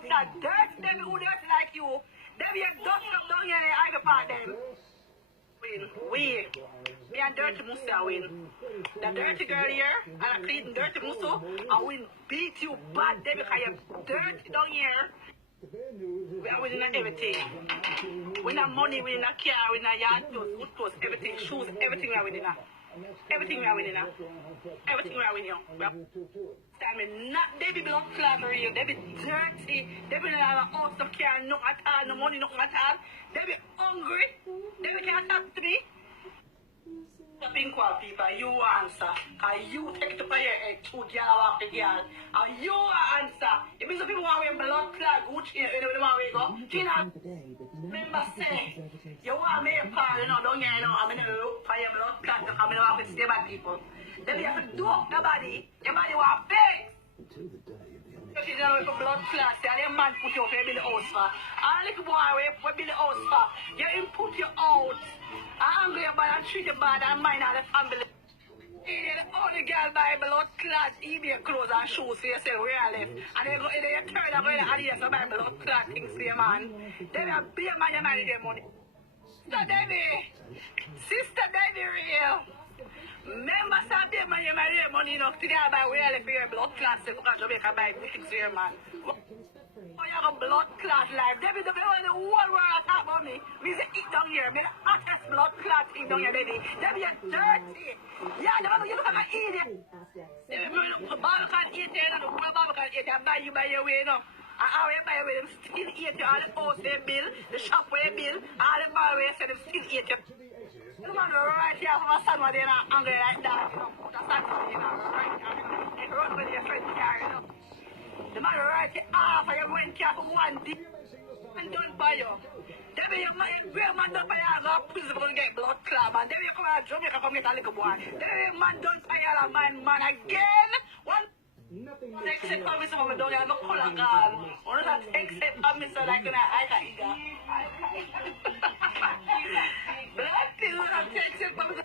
blood clot. Dirty them who dirty like you. Them you dust up down here and I go part them. We and Dirty Musa win. The dirty girl here and I clean Dirty Musa, I will beat you bad there because you're dirty down here. We are winning everything. We not money, we not car, we not yard clothes, good clothes, everything, shoes, everything we are winning now. Everything we are winning now. Everything we are winning now. Not they be blood clot real, they be dirty, they be not have a house, no car, no at all, no money, no at all. They be hungry, they be can't talk to me. Pink wall people, you answer. Cause you take it up on your head, two girl off the girl. And you answer. If some people want to wear blood clot, Gucci, you know where they want to go. Tina, remember say, you want me a car, you know, don't you know, I'm going to look for your blood clot, I'm going to have to stay by people. Then you have to do up the body, your body want fix. You know, for blood clot, and your man put you up here in the house for. And little boy, we build the house for. You input you out. I'm angry about and treat you bad and mind all the family. The only girl buy blood clot, eBay clothes and shoes for yourself where I live. And then you turn up with the Adidas and buy blood clot things for your man. Then you be a man, you marry their money. Sister Davy real. Remember something man, you marry their money enough to get buy where I live for your blood clot so you can Jamaica buy good things for your man. Oh, you have a blood clot life. David, the whole world talk about me. We say eat down here. Me the hottest blood clot thing down here, baby. David, you're dirty. Yeah, you look like an idiot. David, Baba can't eat you, the whole Baba can't eat you. I buy you by your way, no. And how you buy your way, them still eat you. All the house they bill, the shop where you bill, all the bar where you say them still eat you. You man right here from a son where they're not angry like that, you know. Put a son where they're not right here, you know. They run with your friend's car, you know. The man right here off and you went here for one day and done by you. Then you real man done by you and go to prison for to get blood clot, man. Then you come out of Jamaica come get a little boy. Then you man done by you and man again. One except for me some of them down here, no color gone. One of that except for me so like I got eager. Blood thing one of that except for me.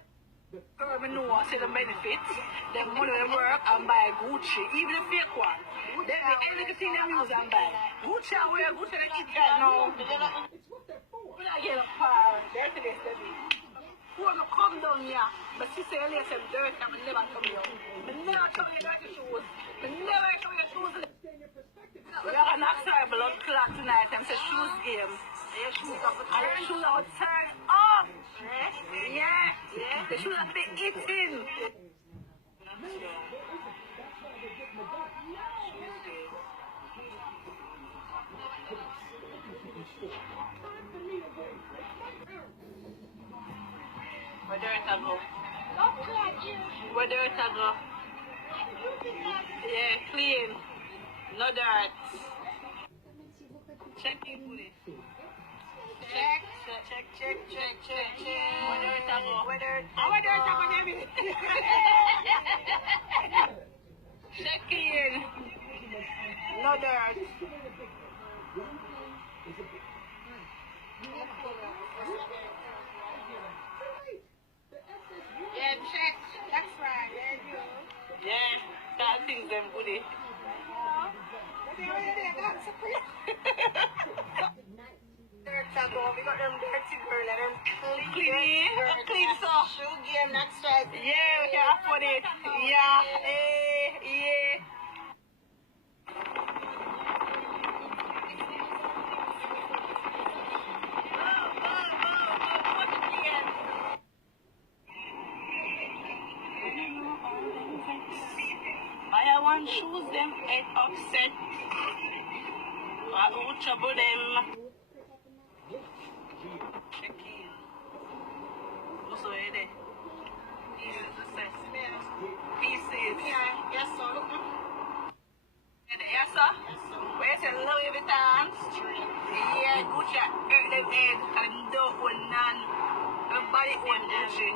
I know I see the benefits, the money they work and buy Gucci, even the fake one. Then the only thing they use and buy. Gucci I wear, Gucci they eat that now. When I get a car, that's the best of it. Who wanna come down here, but she say earlier some dirt and I never come here. I never come here dirty shoes. I never come here shoes. We are an outside blood clot tonight and say shoes game. Your shoes off, and your shoes are turn off. Yeah. The shoes have to be eating. Where dirt I go? Where dirt I go? Yeah, clean. No dirt. Check it, please. Check. Where dirt I go? Where dirt I go, David? Check in. No dirt. Yeah, check. That's right. There you go. Yeah, that thing's them goodie. We got them dirty girl and them clean stuff. Shoe game, that's right. Yeah, we can afford it. Yeah. I want shoes them head upset. I will trouble them. Check in. Also, there. Pieces. Yes, sir. Yes, sir. Where's the Louis Vuitton? Yeah, Gucci. Them head and don't want none. Everybody want Gucci.